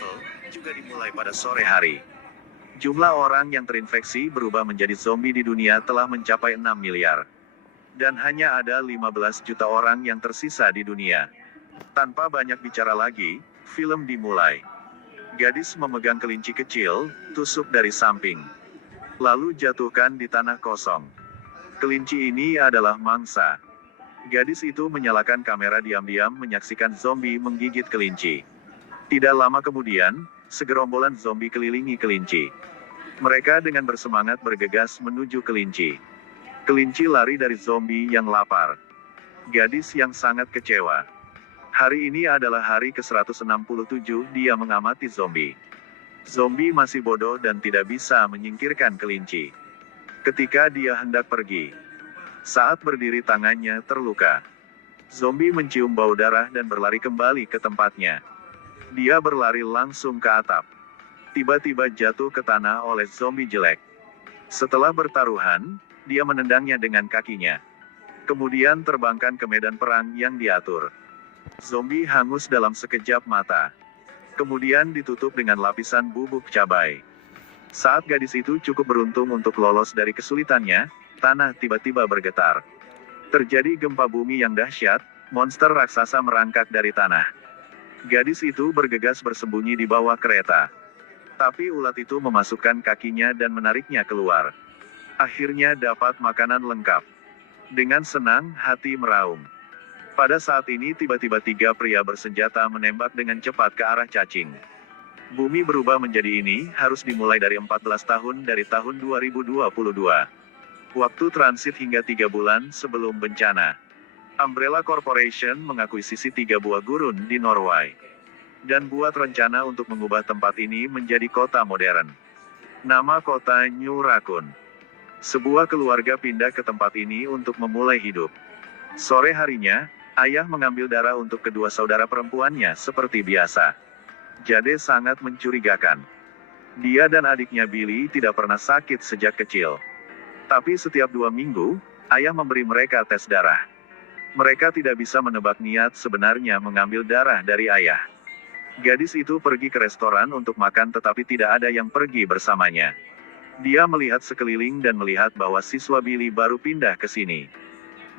Level juga dimulai pada sore hari. Jumlah orang yang terinfeksi berubah menjadi zombie di dunia telah mencapai 6 miliar. Dan hanya ada 15 juta orang yang tersisa di dunia. Tanpa banyak bicara lagi, film dimulai. Gadis memegang kelinci kecil, tusuk dari samping. Lalu jatuhkan di tanah kosong. Kelinci ini adalah mangsa. Gadis itu menyalakan kamera diam-diam menyaksikan zombie menggigit kelinci. Tidak lama kemudian, segerombolan zombie kelilingi kelinci. Mereka dengan bersemangat bergegas menuju kelinci. Kelinci lari dari zombie yang lapar. Gadis yang sangat kecewa. Hari ini adalah hari ke-167 dia mengamati zombie. Zombie masih bodoh dan tidak bisa menyingkirkan kelinci. Ketika dia hendak pergi, saat berdiri tangannya terluka. Zombie mencium bau darah dan berlari kembali ke tempatnya. Dia berlari langsung ke atap. Tiba-tiba jatuh ke tanah oleh zombie jelek. Setelah bertaruhan, dia menendangnya dengan kakinya. Kemudian terbangkan ke medan perang yang diatur. Zombie hangus dalam sekejap mata. Kemudian ditutup dengan lapisan bubuk cabai. Saat gadis itu cukup beruntung untuk lolos dari kesulitannya, tanah tiba-tiba bergetar. Terjadi gempa bumi yang dahsyat, monster raksasa merangkak dari tanah. Gadis itu bergegas bersembunyi di bawah kereta. Tapi ulat itu memasukkan kakinya dan menariknya keluar. Akhirnya dapat makanan lengkap. Dengan senang, hati meraung. Pada saat ini tiba-tiba 3 pria bersenjata menembak dengan cepat ke arah cacing. Bumi berubah menjadi ini, harus dimulai dari 14 tahun dari tahun 2022. Waktu transit hingga 3 bulan sebelum bencana. Umbrella Corporation mengakuisisi 3 buah gurun di Norway. Dan buat rencana untuk mengubah tempat ini menjadi kota modern. Nama kota New Raccoon. Sebuah keluarga pindah ke tempat ini untuk memulai hidup. Sore harinya, ayah mengambil darah untuk kedua saudara perempuannya seperti biasa. Jade sangat mencurigakan. Dia dan adiknya Billy tidak pernah sakit sejak kecil. Tapi setiap 2 minggu, ayah memberi mereka tes darah. Mereka tidak bisa menebak niat sebenarnya mengambil darah dari ayah. Gadis itu pergi ke restoran untuk makan tetapi tidak ada yang pergi bersamanya. Dia melihat sekeliling dan melihat bahwa siswa Billy baru pindah ke sini.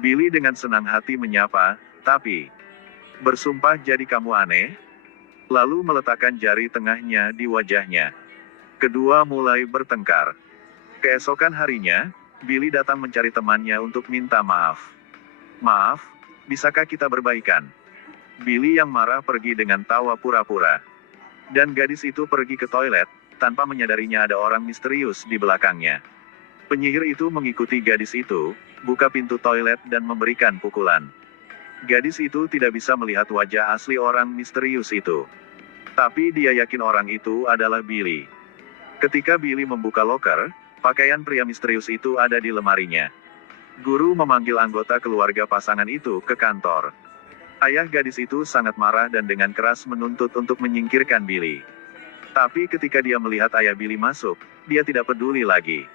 Billy dengan senang hati menyapa, tapi bersumpah jadi kamu aneh? Lalu meletakkan jari tengahnya di wajahnya. Kedua mulai bertengkar. Keesokan harinya, Billy datang mencari temannya untuk minta maaf. Maaf, bisakah kita berbaikan? Billy yang marah pergi dengan tawa pura-pura. Dan gadis itu pergi ke toilet, tanpa menyadarinya ada orang misterius di belakangnya. Penyihir itu mengikuti gadis itu, buka pintu toilet dan memberikan pukulan. Gadis itu tidak bisa melihat wajah asli orang misterius itu. Tapi dia yakin orang itu adalah Billy. Ketika Billy membuka loker, pakaian pria misterius itu ada di lemarinya. Guru memanggil anggota keluarga pasangan itu ke kantor. Ayah gadis itu sangat marah dan dengan keras menuntut untuk menyingkirkan Billy. Tapi ketika dia melihat ayah Billy masuk, dia tidak peduli lagi.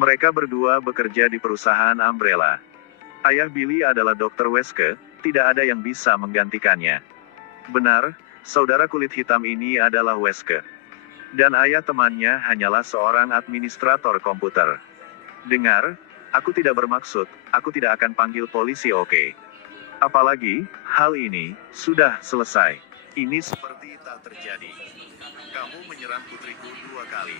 Mereka berdua bekerja di perusahaan Umbrella. Ayah Billy adalah Dr. Wesker, tidak ada yang bisa menggantikannya. Benar, saudara kulit hitam ini adalah Wesker. Dan ayah temannya hanyalah seorang administrator komputer. Dengar, aku tidak bermaksud, aku tidak akan panggil polisi, oke? Apalagi, hal ini sudah selesai. Ini seperti tak terjadi. Kamu menyerang putriku 2 kali.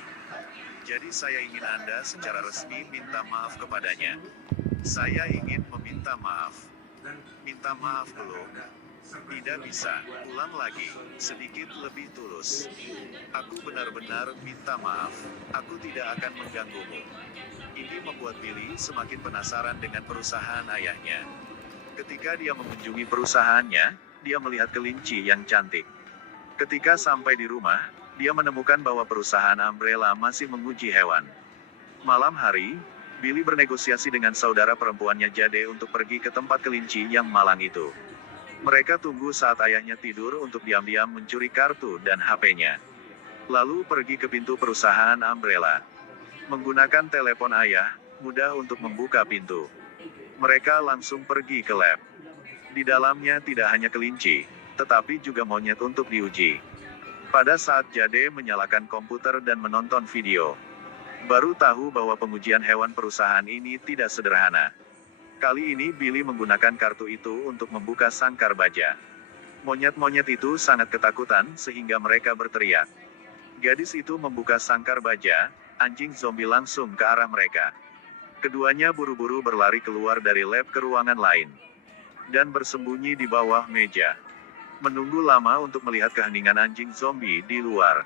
Jadi saya ingin Anda secara resmi minta maaf kepadanya. Saya ingin meminta maaf. Minta maaf dulu. Tidak bisa, ulang lagi, sedikit lebih tulus. Aku benar-benar minta maaf. Aku tidak akan mengganggumu. Ini membuat Billy semakin penasaran dengan perusahaan ayahnya. Ketika dia mengunjungi perusahaannya, dia melihat kelinci yang cantik. Ketika sampai di rumah, dia menemukan bahwa perusahaan Umbrella masih menguji hewan. Malam hari, Billy bernegosiasi dengan saudara perempuannya Jade untuk pergi ke tempat kelinci yang malang itu. Mereka tunggu saat ayahnya tidur untuk diam-diam mencuri kartu dan HP-nya. Lalu pergi ke pintu perusahaan Umbrella. Menggunakan telepon ayah, mudah untuk membuka pintu. Mereka langsung pergi ke lab. Di dalamnya tidak hanya kelinci, tetapi juga monyet untuk diuji. Pada saat Jade menyalakan komputer dan menonton video, baru tahu bahwa pengujian hewan perusahaan ini tidak sederhana. Kali ini Billy menggunakan kartu itu untuk membuka sangkar baja. Monyet-monyet itu sangat ketakutan sehingga mereka berteriak. Gadis itu membuka sangkar baja, anjing zombie langsung ke arah mereka. Keduanya buru-buru berlari keluar dari lab ke ruangan lain. Dan bersembunyi di bawah meja. Menunggu lama untuk melihat keheningan anjing zombie di luar.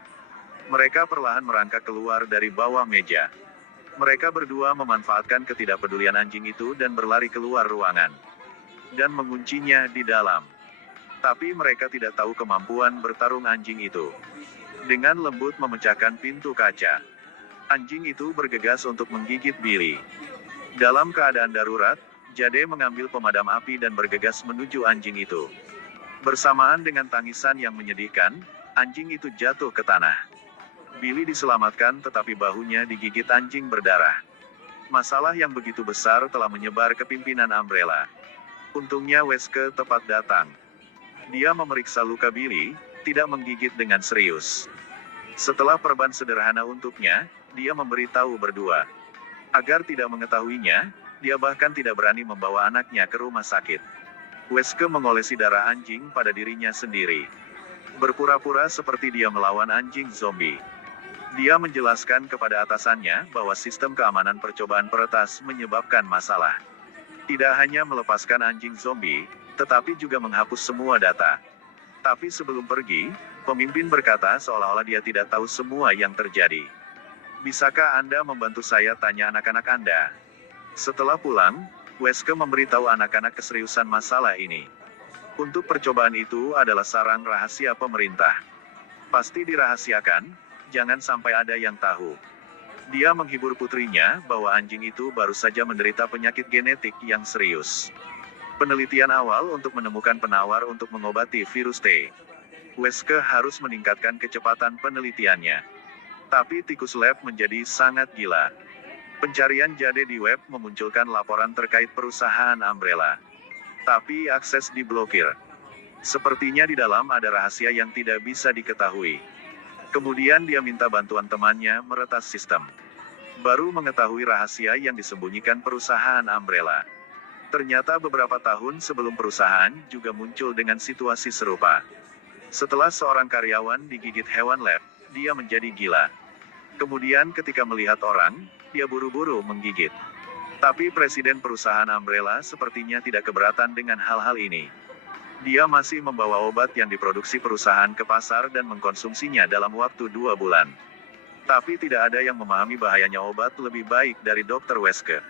Mereka perlahan merangkak keluar dari bawah meja. Mereka berdua memanfaatkan ketidakpedulian anjing itu dan berlari keluar ruangan. Dan menguncinya di dalam. Tapi mereka tidak tahu kemampuan bertarung anjing itu. Dengan lembut memecahkan pintu kaca. Anjing itu bergegas untuk menggigit Billy. Dalam keadaan darurat, Jade mengambil pemadam api dan bergegas menuju anjing itu. Bersamaan dengan tangisan yang menyedihkan, anjing itu jatuh ke tanah. Billy diselamatkan tetapi bahunya digigit anjing berdarah. Masalah yang begitu besar telah menyebar ke pimpinan Umbrella. Untungnya Wesker tepat datang. Dia memeriksa luka Billy, tidak menggigit dengan serius. Setelah perban sederhana untuknya, dia memberitahu berdua. Agar tidak mengetahuinya, dia bahkan tidak berani membawa anaknya ke rumah sakit. Wesker mengolesi darah anjing pada dirinya sendiri. Berpura-pura seperti dia melawan anjing zombie. Dia menjelaskan kepada atasannya bahwa sistem keamanan percobaan peretas menyebabkan masalah. Tidak hanya melepaskan anjing zombie, tetapi juga menghapus semua data. Tapi sebelum pergi, pemimpin berkata seolah-olah dia tidak tahu semua yang terjadi. Bisakah Anda membantu saya, tanya anak-anak Anda? Setelah pulang, Wesker memberitahu anak-anak keseriusan masalah ini. Untuk percobaan itu adalah sarang rahasia pemerintah. Pasti dirahasiakan. Jangan sampai ada yang tahu. Dia menghibur putrinya bahwa anjing itu baru saja menderita penyakit genetik yang serius. Penelitian awal untuk menemukan penawar untuk mengobati virus T. Wesker harus meningkatkan kecepatan penelitiannya. Tapi tikus lab menjadi sangat gila. Pencarian Jade di web memunculkan laporan terkait perusahaan Umbrella. Tapi akses diblokir. Sepertinya di dalam ada rahasia yang tidak bisa diketahui. Kemudian dia minta bantuan temannya meretas sistem. Baru mengetahui rahasia yang disembunyikan perusahaan Umbrella. Ternyata beberapa tahun sebelum perusahaan juga muncul dengan situasi serupa. Setelah seorang karyawan digigit hewan lab, dia menjadi gila. Kemudian ketika melihat orang, dia buru-buru menggigit. Tapi presiden perusahaan Umbrella sepertinya tidak keberatan dengan hal-hal ini. Dia masih membawa obat yang diproduksi perusahaan ke pasar dan mengkonsumsinya dalam waktu 2 bulan. Tapi tidak ada yang memahami bahayanya obat lebih baik dari Dr. Wesker.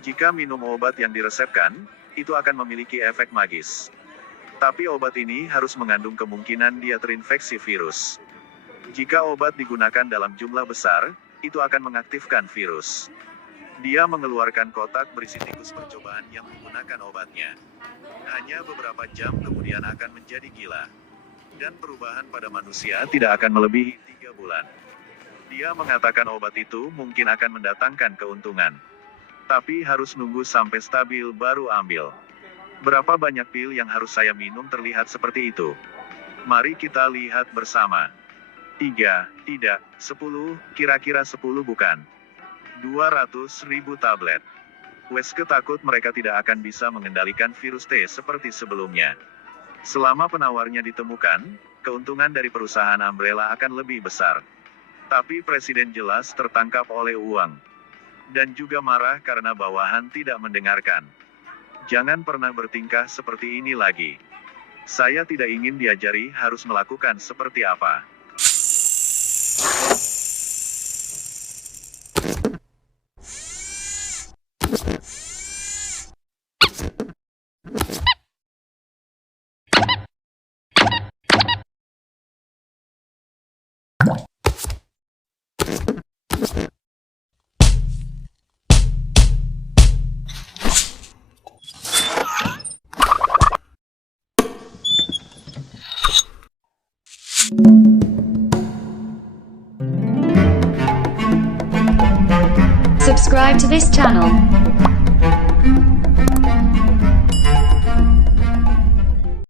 Jika minum obat yang diresepkan, itu akan memiliki efek magis. Tapi obat ini harus mengandung kemungkinan dia terinfeksi virus. Jika obat digunakan dalam jumlah besar, itu akan mengaktifkan virus. Dia mengeluarkan kotak berisi tikus percobaan yang menggunakan obatnya. Hanya beberapa jam kemudian akan menjadi gila. Dan perubahan pada manusia tidak akan melebihi 3 bulan. Dia mengatakan obat itu mungkin akan mendatangkan keuntungan. Tapi harus nunggu sampai stabil baru ambil. Berapa banyak pil yang harus saya minum terlihat seperti itu? Mari kita lihat bersama. 3, tidak, 10, kira-kira 10 bukan. 200.000 tablet. Wesker takut mereka tidak akan bisa mengendalikan virus T seperti sebelumnya. Selama penawarnya ditemukan, keuntungan dari perusahaan Umbrella akan lebih besar. Tapi presiden jelas tertangkap oleh uang. Dan juga marah karena bawahan tidak mendengarkan. Jangan pernah bertingkah seperti ini lagi. Saya tidak ingin diajari harus melakukan seperti apa. Subscribe to this channel.